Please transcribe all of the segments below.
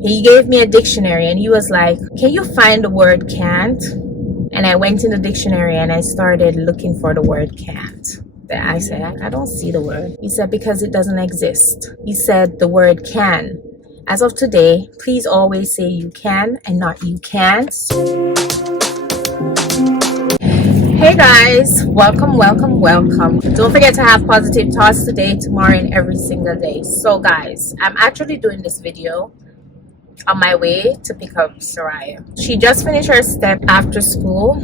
He gave me a dictionary and he was like, can you find the word can't? And I went in the dictionary and I started looking for the word can't. I said, I don't see the word. He said, because it doesn't exist. He said the word can. As of today, please always say you can and not you can't. Hey guys, welcome. Don't forget to have positive thoughts today, tomorrow, and every single day. So guys, I'm actually doing this video on my way to pick up Soraya. She just finished her step after school,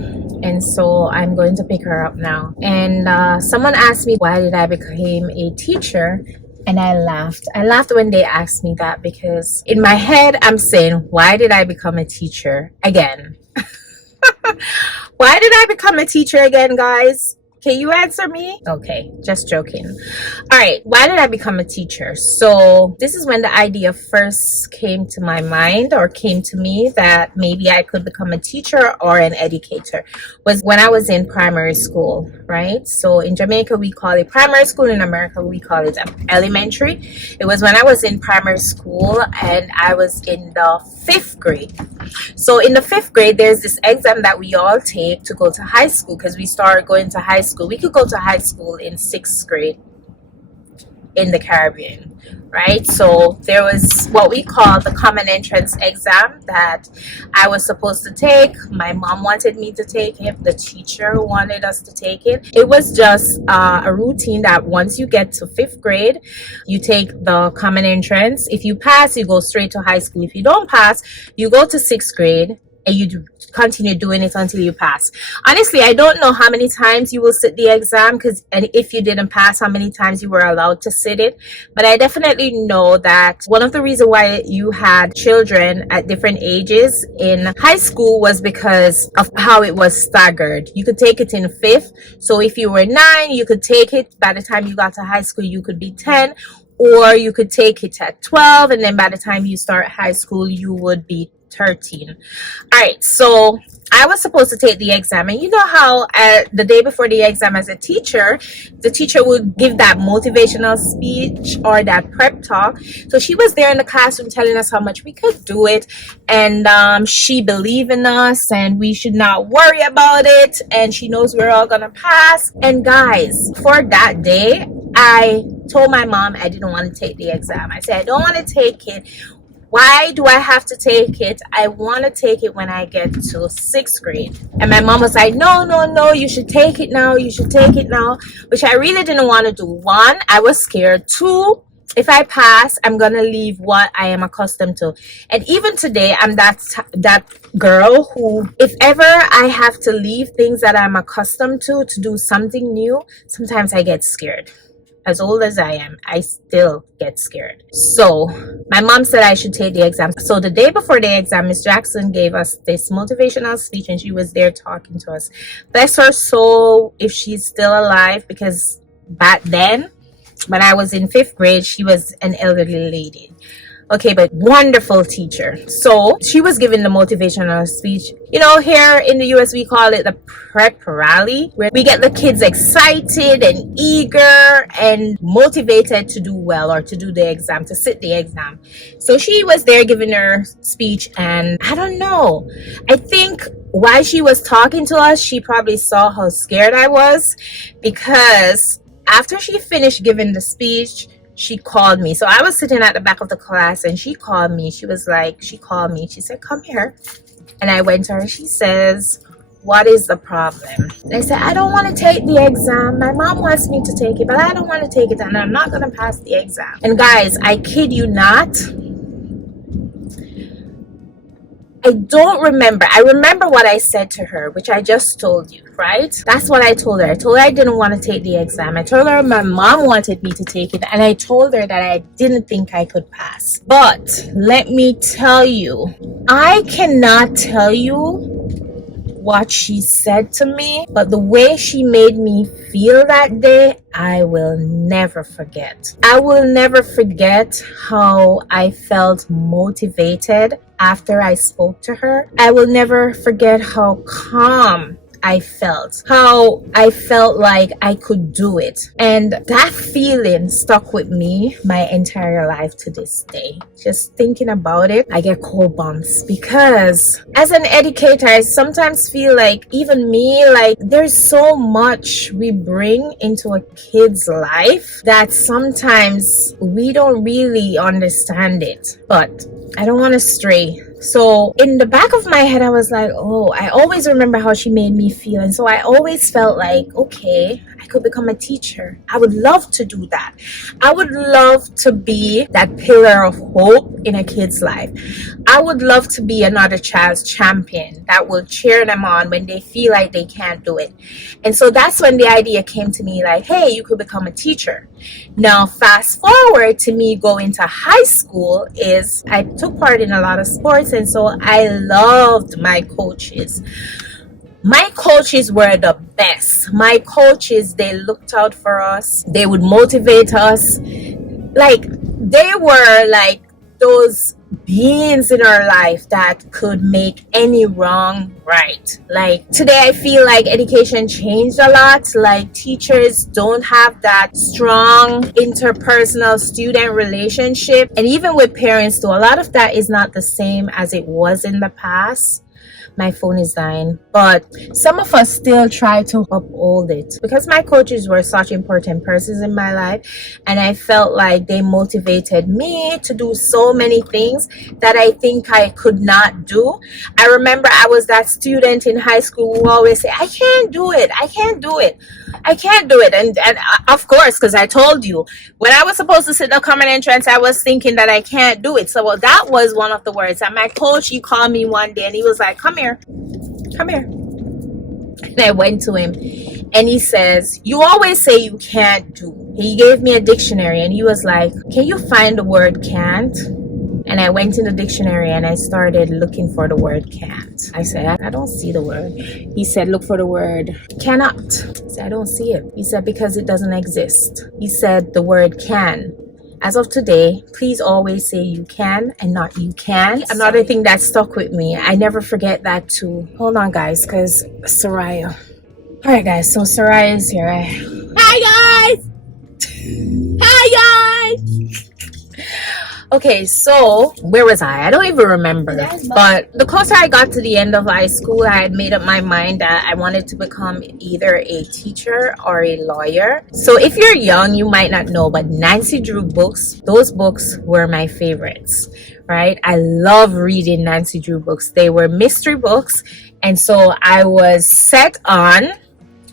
and so I'm going to pick her up now. And someone asked me why did I become a teacher, and I laughed when they asked me that, because in my head I'm saying, why did I become a teacher again? Why did I become a teacher again, guys? Can you answer me? Okay, just joking. All right, why did I become a teacher? So this is when the idea first came to my mind, or came to me, that maybe I could become a teacher or an educator, was when I was in primary school, right? So in Jamaica, we call it primary school. In America, we call it elementary. It was when I was in primary school and I was in the 5th grade. So in the 5th grade, there's this exam that we all take to go to high school, because we started going to high school. We could go to high school in 6th grade in the Caribbean, right? So there was what we call the common entrance exam that I was supposed to take. My mom wanted me to take it. The teacher wanted us to take it. It was just a routine that once you get to 5th grade, you take the common entrance. If you pass, you go straight to high school. If you don't pass, you go to 6th grade and you continue doing it until you pass. Honestly, I don't know how many times you will sit the exam, and if you didn't pass, how many times you were allowed to sit it. But I definitely know that one of the reasons why you had children at different ages in high school was because of how it was staggered. You could take it in 5th. So if you were 9, you could take it. By the time you got to high school, you could be 10. Or you could take it at 12. And then by the time you start high school, you would be 13. All right, so I was supposed to take the exam, and you know how the day before the exam, as a teacher, the teacher would give that motivational speech or that prep talk. So she was there in the classroom telling us how much we could do it, and she believed in us and we should not worry about it, and she knows we're all gonna pass. And guys, for that day, I told my mom I didn't want to take the exam. I said, I don't want to take it. Why do I have to take it? I want to take it when I get to 6th grade. And my mom was like, no, you should take it now. You should take it now. Which I really didn't want to do. 1, I was scared. 2, if I pass, I'm going to leave what I am accustomed to. And even today, I'm that girl who, if ever I have to leave things that I'm accustomed to do something new, sometimes I get scared. As old as I am, I still get scared. So my mom said I should take the exam. So the day before the exam, Miss Jackson gave us this motivational speech, and she was there talking to us. Bless her soul, if she's still alive, because back then, when I was in 5th grade, she was an elderly lady. Okay, but wonderful teacher. So she was giving the motivational speech. You know, here in the US, we call it the prep rally, where we get the kids excited and eager and motivated to do well, or to do the exam, to sit the exam. So she was there giving her speech, and I don't know, I think while she was talking to us, she probably saw how scared I was, because after she finished giving the speech, she called me. So I was sitting at the back of the class, and she called me. She called me. She said, come here. And I went to her. She says, what is the problem? And I said, I don't want to take the exam. My mom wants me to take it, but I don't want to take it, and I'm not going to pass the exam. And guys, I kid you not, I don't remember. I remember what I said to her, which I just told you, right? That's what I told her. I told her I didn't want to take the exam. I told her my mom wanted me to take it, and I told her that I didn't think I could pass. But let me tell you, I cannot tell you what she said to me, but the way she made me feel that day, I will never forget. I will never forget how I felt motivated after I spoke to her. I will never forget how calm I felt, how I felt like I could do it. And that feeling stuck with me my entire life to this day. Just thinking about it, I get cold bumps, because as an educator, I sometimes feel like, even me, like there's so much we bring into a kid's life that sometimes we don't really understand it. But I don't want to stray. So in the back of my head, I was like, oh, I always remember how she made me feel. And so I always felt like, okay, I could become a teacher. I would love to do that. I would love to be that pillar of hope in a kid's life. I would love to be another child's champion that will cheer them on when they feel like they can't do it. And so that's when the idea came to me, like, hey, you could become a teacher. Now, fast forward to me going to high school, is I took part in a lot of sports, and so I loved my coaches. My coaches were the best. My coaches, they looked out for us. They would motivate us. Like, they were like those beings in our life that could make any wrong right. Like, today I feel like education changed a lot. Like, teachers don't have that strong interpersonal student relationship, and even with parents too, a lot of that is not the same as it was in the past. My phone is dying, but some of us still try to uphold it, because my coaches were such important persons in my life, and I felt like they motivated me to do so many things that I think I could not do. I remember I was that student in high school who always say, I can't do it, I can't do it, I can't do it. And of course, because I told you, when I was supposed to sit the common entrance, I was thinking that I can't do it. So that was one of the words. And my coach, he called me one day and he was like, come here. And I went to him and he says, you always say you can't do. He gave me a dictionary and he was like, can you find the word can't? And I went in the dictionary and I started looking for the word can't. I said, I don't see the word. He said, look for the word cannot. I said, I don't see it. He said, because it doesn't exist. He said, the word can. As of today, please always say you can and not you can. Another thing that stuck with me, I never forget that too. Hold on, guys, because Soraya. All right, guys, so Soraya is here. Hi, guys! Hi, guys! Okay, so where was I? I don't even remember. But the closer I got to the end of high school, I had made up my mind that I wanted to become either a teacher or a lawyer. So if you're young, you might not know, but Nancy Drew books, those books were my favorites, right? I love reading Nancy Drew books. They were mystery books. And so I was set on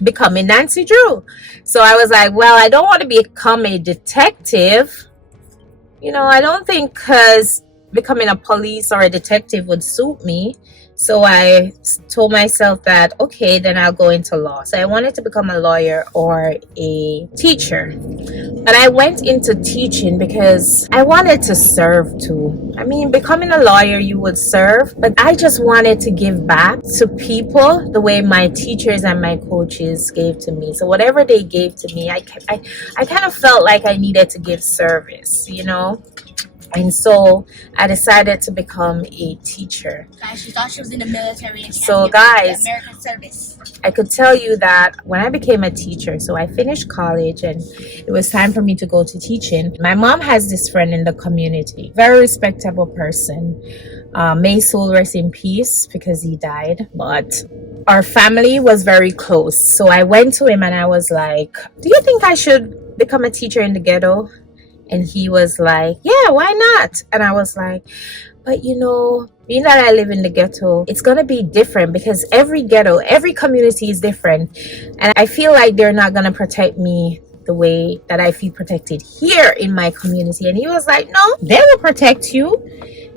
becoming Nancy Drew. So I was like, well, I don't want to become a detective. You know, I don't think because becoming a police or a detective would suit me. So I told myself that, okay, then I'll go into law. So I wanted to become a lawyer or a teacher. But I went into teaching because I wanted to serve too. I mean, becoming a lawyer, you would serve, but I just wanted to give back to people the way my teachers and my coaches gave to me. So whatever they gave to me, I kind of felt like I needed to give service, you know? And so I decided to become a teacher. Guys, she thought she was in the military. So guys, American service. I could tell you that when I became a teacher, so I finished college and it was time for me to go to teaching. My mom has this friend in the community, very respectable person. May soul rest in peace because he died. But our family was very close. So I went to him and I was like, do you think I should become a teacher in the ghetto? And he was like, yeah, why not? And I was like, but you know, being that I live in the ghetto, it's going to be different because every ghetto, every community is different. And I feel like they're not going to protect me the way that I feel protected here in my community. And he was like, no, they will protect you.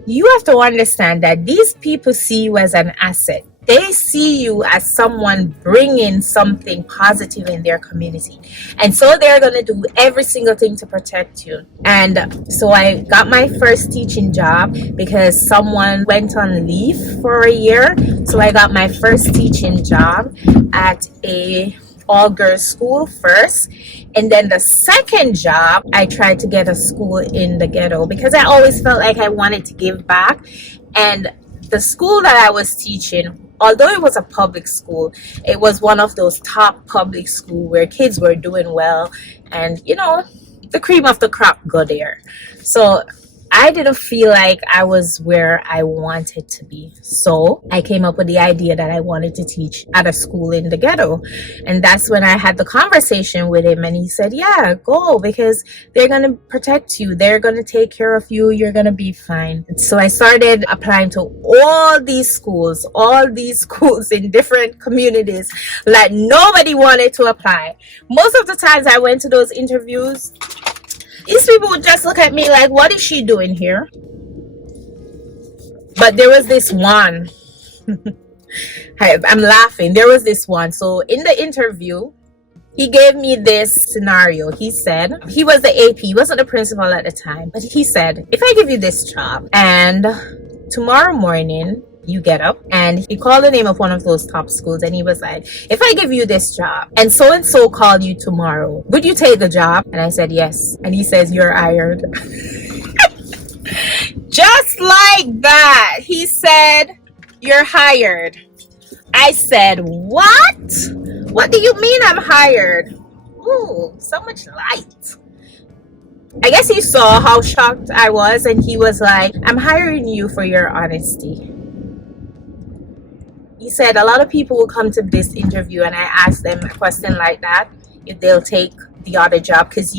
You have to understand that these people see you as an asset. They see you as someone bringing something positive in their community. And so they're going to do every single thing to protect you. And so I got my first teaching job because someone went on leave for a year. So I got my first teaching job at a all-girls school first. And then the second job, I tried to get a school in the ghetto because I always felt like I wanted to give back. And the school that I was teaching, although it was a public school, it was one of those top public school where kids were doing well, and the cream of the crop go there. So I didn't feel like I was where I wanted to be. So I came up with the idea that I wanted to teach at a school in the ghetto. And that's when I had the conversation with him, and he said, yeah, go, because they're going to protect you. They're going to take care of you. You're going to be fine. So I started applying to all these schools in different communities that nobody wanted to apply. Most of the times I went to those interviews, these people would just look at me like, what is she doing here? But there was this one. I'm laughing. There was this one. So in the interview, he gave me this scenario. He said, he was the AP, he wasn't the principal at the time, but he said, if I give you this job and tomorrow morning you get up, and he called the name of one of those top schools, and he was like, if I give you this job and so call you tomorrow, would you take the job? And I said yes. And he says, you're hired. Just like that, he said, you're hired. I said, what do you mean I'm hired? Ooh, so much light. I guess he saw how shocked I was, and he was like, I'm hiring you for your honesty. He said a lot of people will come to this interview, and I asked them a question like that, if they'll take the other job, because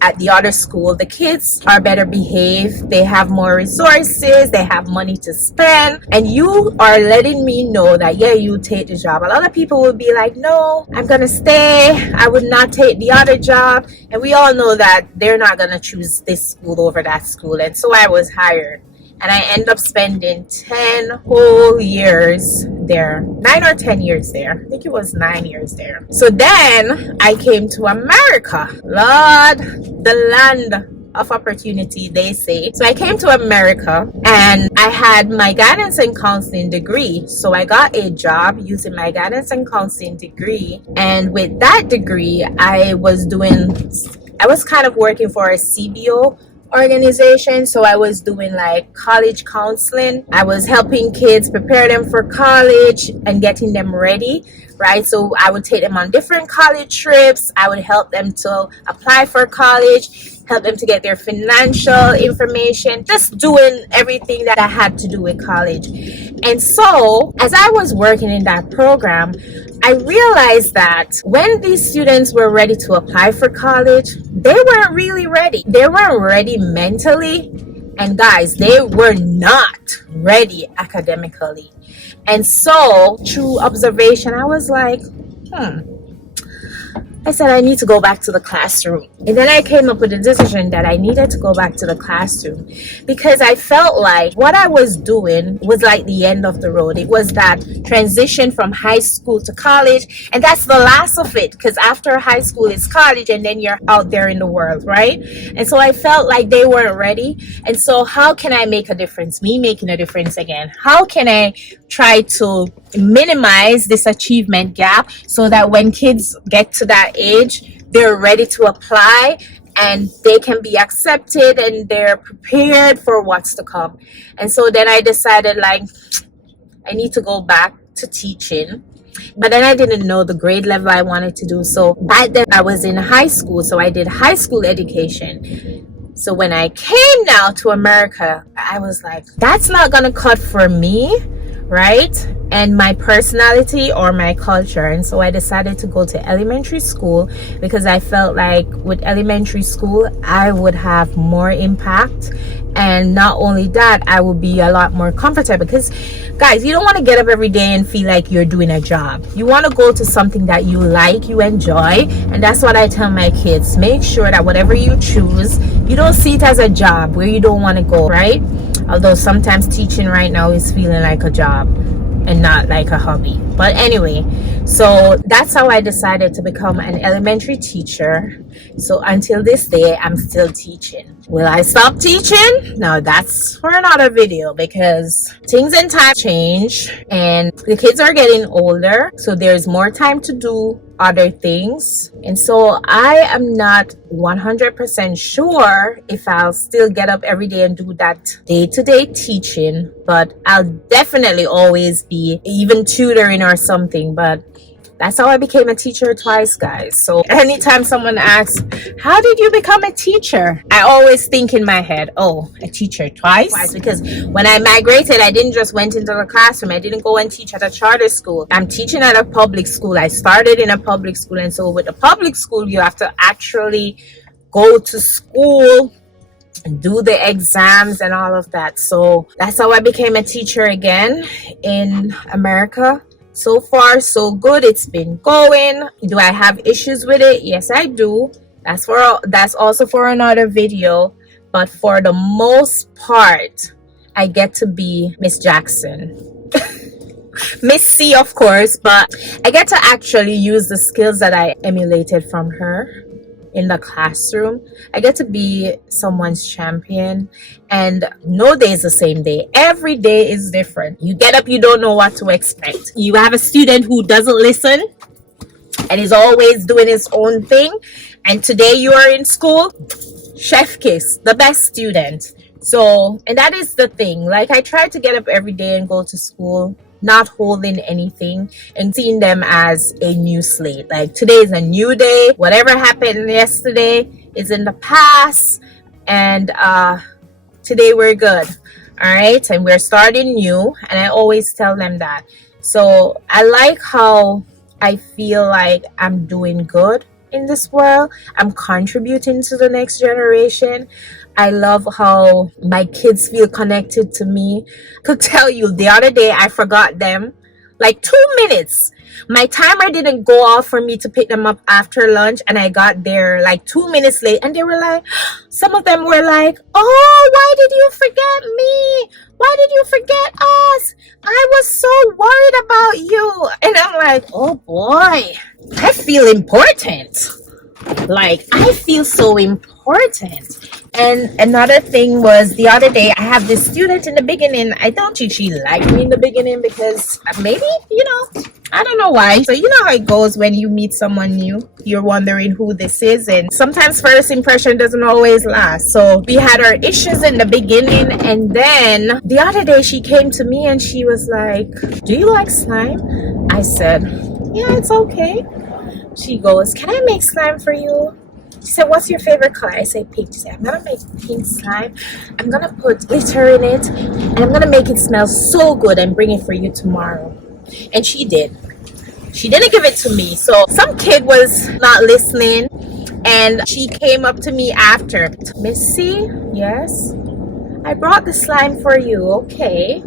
at the other school the kids are better behaved, they have more resources, they have money to spend, and you are letting me know that yeah, you take the job. A lot of people will be like, no, I'm gonna stay, I would not take the other job, and we all know that they're not gonna choose this school over that school. And so I was hired, and I end up spending 10 whole years there, 9 or 10 years there. I think it was 9 years there. So then I came to America. Lord, the land of opportunity, they say. So I came to America, and I had my guidance and counseling degree. So I got a job using my guidance and counseling degree. And with that degree, I was kind of working for a CBO organization. So I was doing like college counseling. I was helping kids prepare them for college and getting them ready, right? So I would take them on different college trips. I would help them to apply for college, help them to get their financial information, just doing everything that I had to do with college. And so as I was working in that program, I realized that when these students were ready to apply for college, they weren't really ready. They weren't ready mentally. And guys, they were not ready academically. And so through observation, I was like, I said, I need to go back to the classroom. And then I came up with a decision that I needed to go back to the classroom, because I felt like what I was doing was like the end of the road. It was that transition from high school to college, and that's the last of it, because after high school is college, and then you're out there in the world, right? And so I felt like they weren't ready. And so how can I make a difference? Me making a difference again. How can I try to minimize this achievement gap so that when kids get to that age, they're ready to apply and they can be accepted and they're prepared for what's to come? And so then I decided, like, I need to go back to teaching. But then I didn't know the grade level I wanted to do. So back then I was in high school, so I did high school education. So when I came now to America, I was like, that's not gonna cut for me, right? And my personality or my culture. And so I decided to go to elementary school, because I felt like with elementary school I would have more impact, and not only that, I would be a lot more comfortable. Because guys, you don't want to get up every day and feel like you're doing a job. You want to go to something that you like, you enjoy. And that's what I tell my kids. Make sure that whatever you choose, you don't see it as a job where you don't want to go, right? Although sometimes teaching right now is feeling like a job and not like a hobby. But anyway, so that's how I decided to become an elementary teacher. So until this day, I'm still teaching. Will I stop teaching? No, that's for another video because things in time change and the kids are getting older. So there's more time to do other things. And so I am not 100% sure if I'll still get up every day and do that day-to-day teaching, but I'll definitely always be even tutoring or something. But that's how I became a teacher twice, guys. So anytime someone asks, how did you become a teacher? I always think in my head, oh, a teacher twice? Because when I migrated, I didn't just went into the classroom. I didn't go and teach at a charter school. I'm teaching at a public school. I started in a public school. And so with a public school, you have to actually go to school, do the exams and all of that. So that's how I became a teacher again in America. So far, so good. It's been going. Do I have issues with it? Yes, I do. That's also for another video. But for the most part, I get to be Miss Jackson. Miss C, of course, but I get to actually use the skills that I emulated from her in the classroom. I get to be someone's champion, and no day is the same day. Every day is different. You get up, you don't know what to expect. You have a student who doesn't listen and is always doing his own thing, and today you are in school, chef kiss, the best student. So, and that is the thing, like I try to get up every day and go to school not holding anything and seeing them as a new slate. Like today is a new day. Whatever happened yesterday is in the past, and today we're good. All right, and we're starting new, and I always tell them that. So I like how I feel like I'm doing good in this world. I'm contributing to the next generation. I love how my kids feel connected to me. Could tell you the other day I forgot them like 2 minutes. My timer didn't go off for me to pick them up after lunch, and I got there like 2 minutes late, and they were like, some of them were like, oh, why did you forget me? Why did you forget us? I was so worried about you. And I'm like, oh boy, I feel important. Like I feel so important. And another thing was the other day, I have this student in the beginning. I don't think she liked me in the beginning because maybe, I don't know why. So you know how it goes when you meet someone new. You're wondering who this is, and sometimes first impression doesn't always last. So we had our issues in the beginning, and then the other day she came to me and she was like, do you like slime? I said, yeah, it's okay. She goes, can I make slime for you? She said, what's your favorite color? I said, pink. She said, I'm going to make pink slime. I'm going to put glitter in it, and I'm going to make it smell so good and bring it for you tomorrow. And she did. She didn't give it to me. So some kid was not listening, and she came up to me after. Missy, yes? I brought the slime for you. Okay.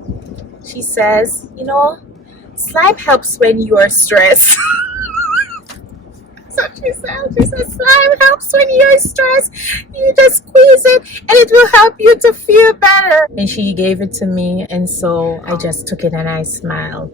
She says, slime helps when you are stressed. So she said, slime helps when you're stressed. You just squeeze it and it will help you to feel better. And she gave it to me, and so I just took it and I smiled.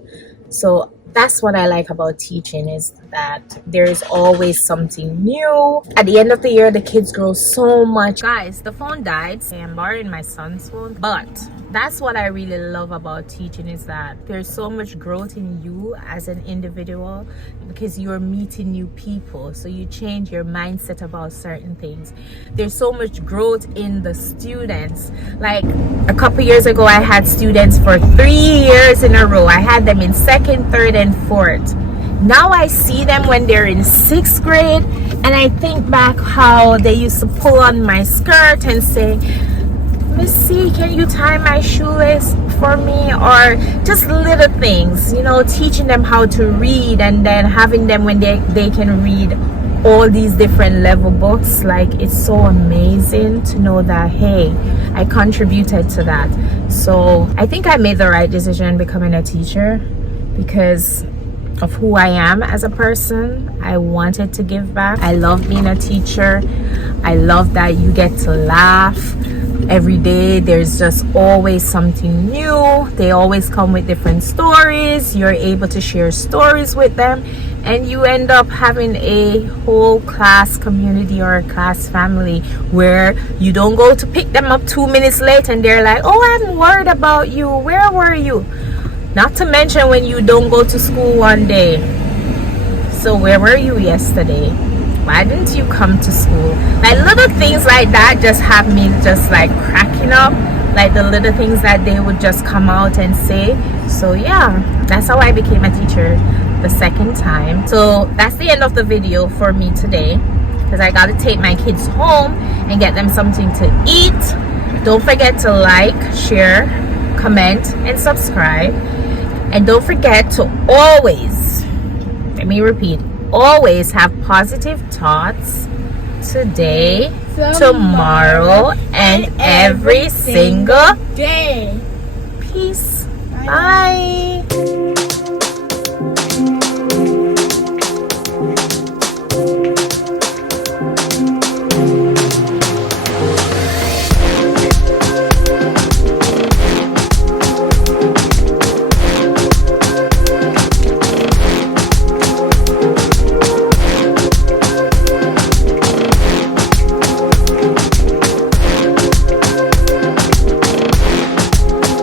So that's what I like about teaching, is that there's always something new. At the end of the year, the kids grow so much. Guys, the phone died. I'm borrowing my son's phone, but that's what I really love about teaching, is that there's so much growth in you as an individual because you're meeting new people. So you change your mindset about certain things. There's so much growth in the students. Like a couple years ago, I had students for 3 years in a row. I had them in 2nd, 3rd, and 4th. Now I see them when they're in 6th grade, and I think back how they used to pull on my skirt and say, Miss C, can you tie my shoelace for me? Or just little things, teaching them how to read, and then having them when they can read all these different level books. Like, it's so amazing to know that, hey, I contributed to that. So I think I made the right decision becoming a teacher because of who I am as a person. I wanted to give back. I love being a teacher. I love that you get to laugh. every day there's just always something new. They always come with different stories. You're able to share stories with them, and you end up having a whole class community or a class family where you don't go to pick them up 2 minutes late and they're like, oh, I'm worried about you, where were you? Not to mention when you don't go to school one day. So where were you yesterday? Why didn't you come to school? Like little things like that just have me just like cracking up. Like the little things that they would just come out and say. So yeah, that's how I became a teacher the second time. So that's the end of the video for me today, because I got to take my kids home and get them something to eat. Don't forget to like, share, comment, and subscribe. And don't forget to always, let me repeat, always have positive thoughts today, tomorrow, and every single day. peace. Bye.